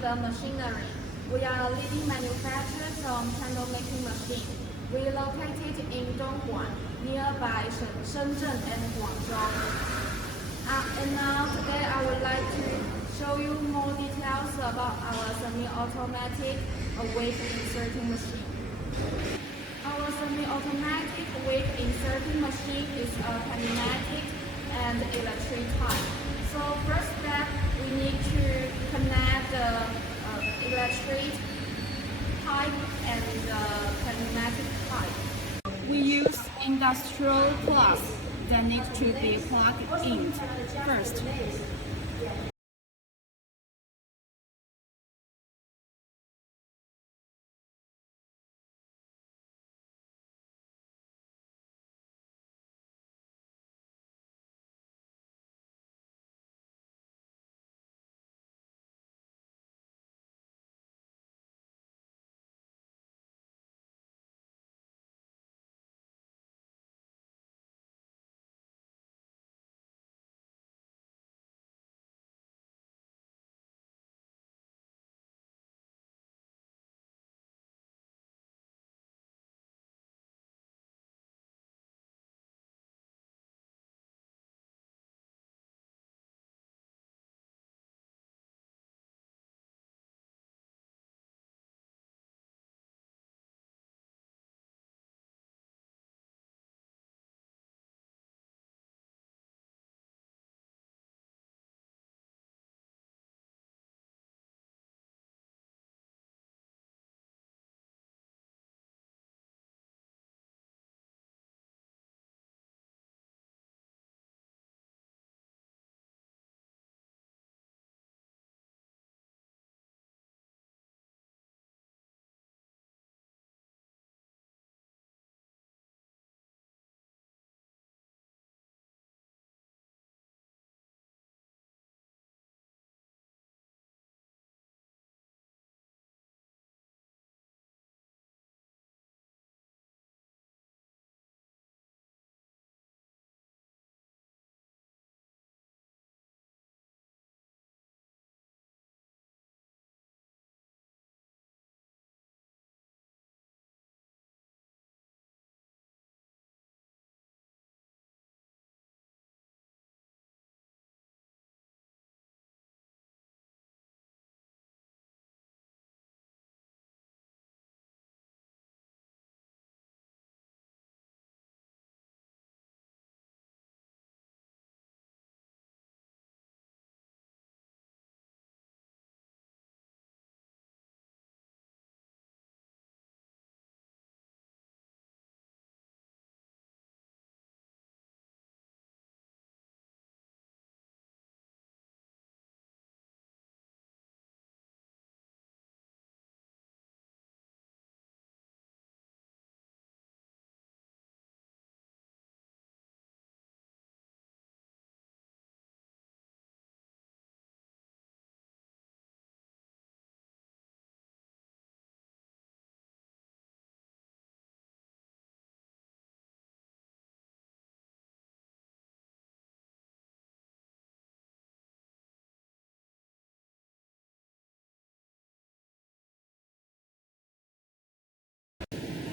the machinery. We are a leading manufacturer from candle making machine. We are located in Dongguan, nearby Shenzhen and Guangzhou. And now today I would like to show you more details about our semi-automatic wick inserting machine. Our semi-automatic wick inserting machine is a pneumatic and electric type. So first step, we need to connect the electric pipe and the pneumatic pipe. We use industrial plugs that need to be plugged in first.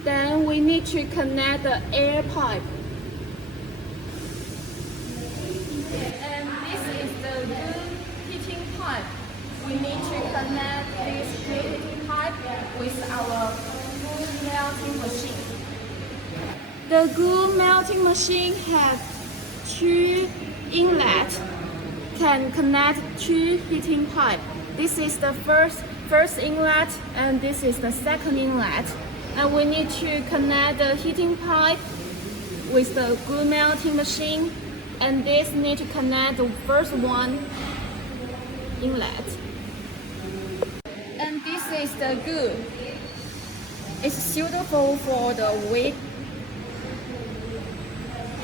Then we need to connect the air pipe. And this is the good heating pipe. We need to connect this good heating pipe with our good melting machine. The good melting machine has two inlets, can connect two heating pipe. This is the first inlet and this is the second inlet. And we need to connect the heating pipe with the good melting machine, and this need to connect the first one inlet. And this is the good. It's suitable for the wick.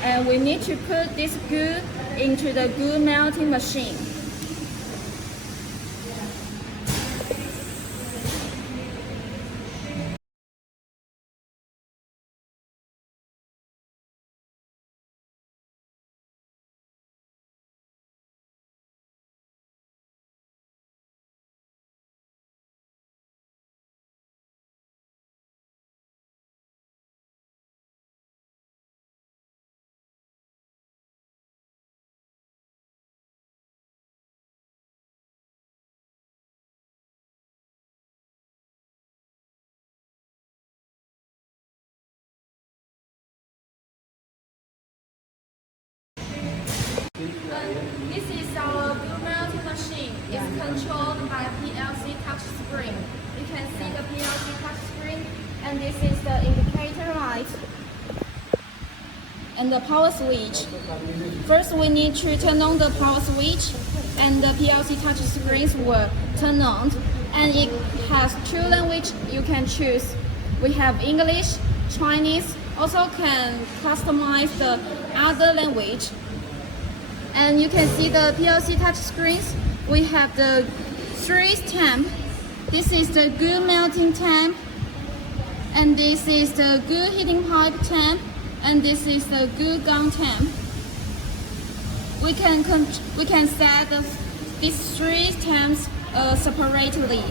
And we need to put this good into the good melting machine. is controlled by PLC touch screen. You can see the PLC touch screen, and this is the indicator light and the power switch. First, we need to turn on the power switch, and the PLC touch screens will turn on. And it has 2 languages you can choose. We have English, Chinese, also can customize the other language. And you can see the PLC touch screens. We have the 3 temp. This is the good melting temp, and this is the good heating pipe temp, and this is the good gun temp. We can set these 3 temps separately.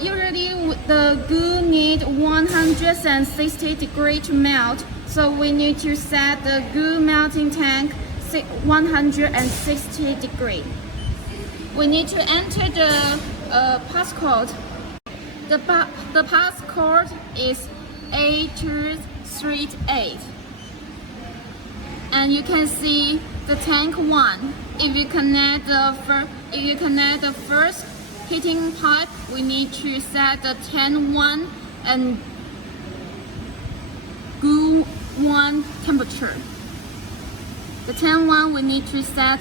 Usually the good need 160 degrees to melt, so we need to set the good melting tank 160 degrees. We need to enter the passcode. The passcode is 8238. And you can see the tank 1. If you connect the first heating pipe, we need to set the tank 1 and good 1 temperature. The tank 1 we need to set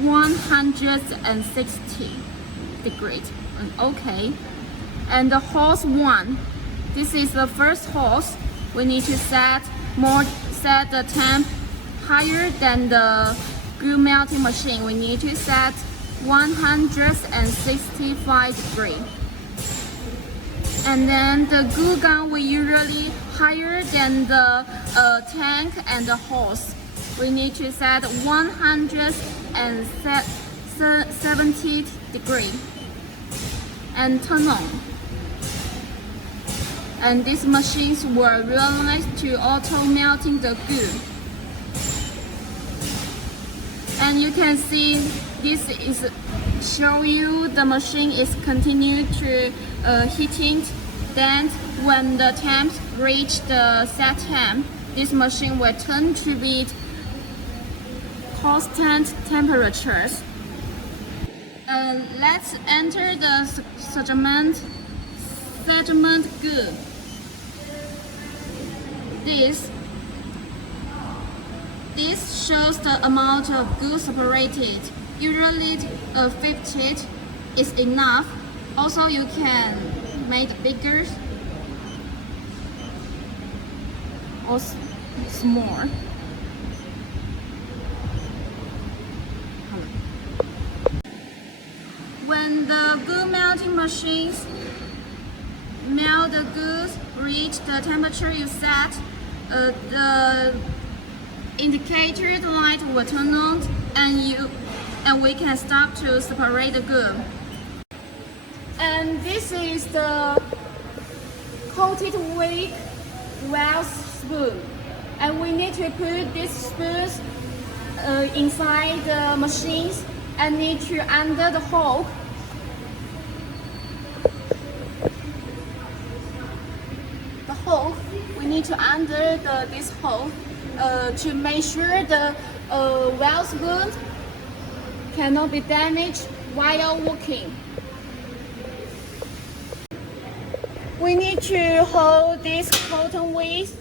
160 degrees. Okay. And the hose 1, this is the first hose. We need to set the temp higher than the glue melting machine. We need to set 165 degrees. And then the glue gun we usually higher than the tank and the hose. We need to set 170 degrees and turn on. And these machines were realized to auto melting the glue. And you can see this is show you the machine is continue to heating. Then when the temps reach the set temp, this machine will turn to be constant temperatures. Let's enter the segment glue. This shows the amount of glue separated. Usually 50 is enough. Also you can make bigger or small. When the glue melting machines melt the glue reach the temperature you set, the indicator light will turn on, and we can start to separate the glue. And this is the coated wick well spoon, and we need to put these spoons inside the machines and need to under the hole. We need to under this hole to make sure the well spoon cannot be damaged while working. We need to hold this cotton waste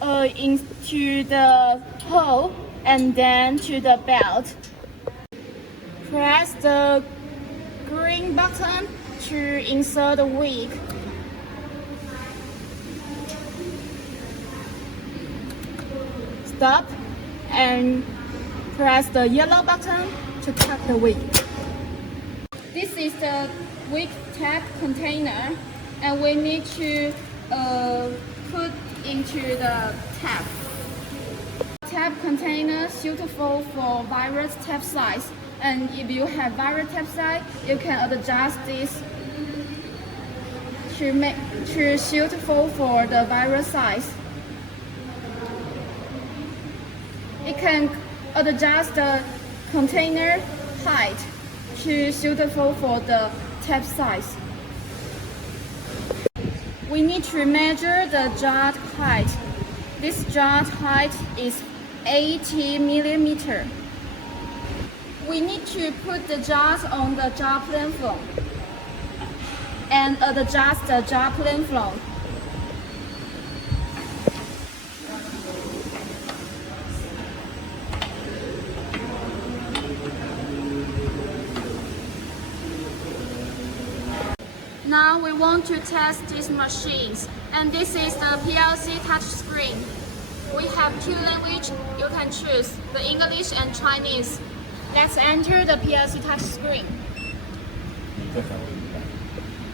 into the hole and then to the belt. Press the green button to insert the wick. Stop and press the yellow button to cut the wick. This is the wick tap container, and we need to put into the tap. Tap container suitable for various tap size, and if you have various tap size, you can adjust this to suitable for the various size. It can adjust the container height to suitable for the tap size. We need to measure the jar height. This jar height is 80 millimeters. we need to put the jars on the jar platform and adjust the jar platform. Now we want to test these machines, and this is the PLC touchscreen. We have two languages you can choose, the English and Chinese. Let's enter the PLC touchscreen.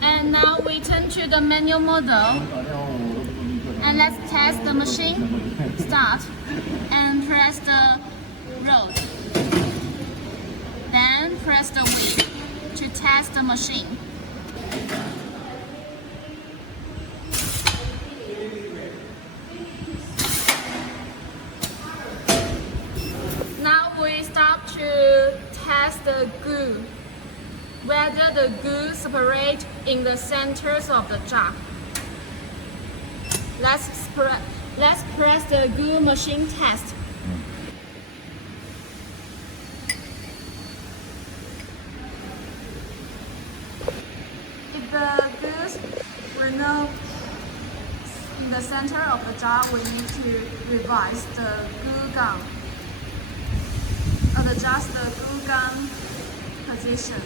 And now we turn to the manual model. And let's test the machine. Start. And press the road. Then press the wick to test the machine. Now we start to test the glue, whether the glue separates in the centers of the jar. Let's press the glue machine test. If the glue were not in the center of the jar, we need to revise the glue gun. Adjust the glue gun position.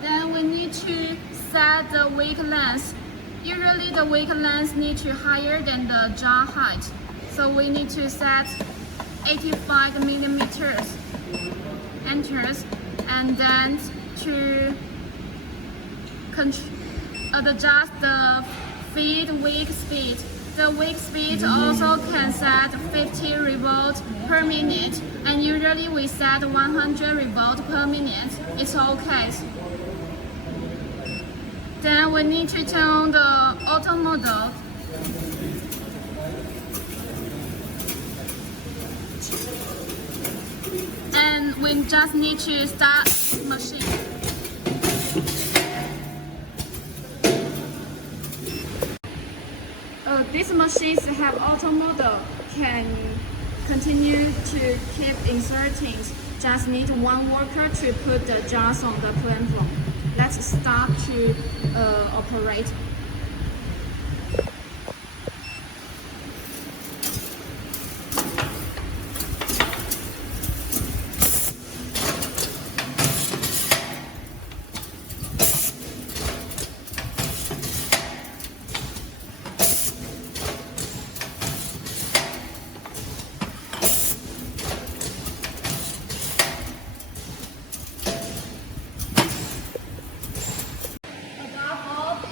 Then we need to set the wick length. Usually the wick length needs to higher than the jar height. So we need to set 85 millimeters. Enters, and then to adjust the feed wick speed. The wick speed also can set 50 revolts per minute, and usually we set 100 revolts per minute. It's okay. Then we need to turn on the auto mode. And we just need to start the machine. These machines have auto mode, can continue to keep inserting. Just need one worker to put the jars on the platform. Let's start to operate.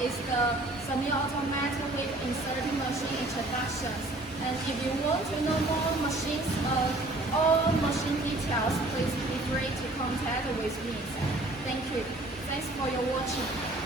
Is the semi-automatic wick inserting machine introductions. And if you want to know more machines or machine details, please feel free to contact with me. Thank you. Thanks for your watching.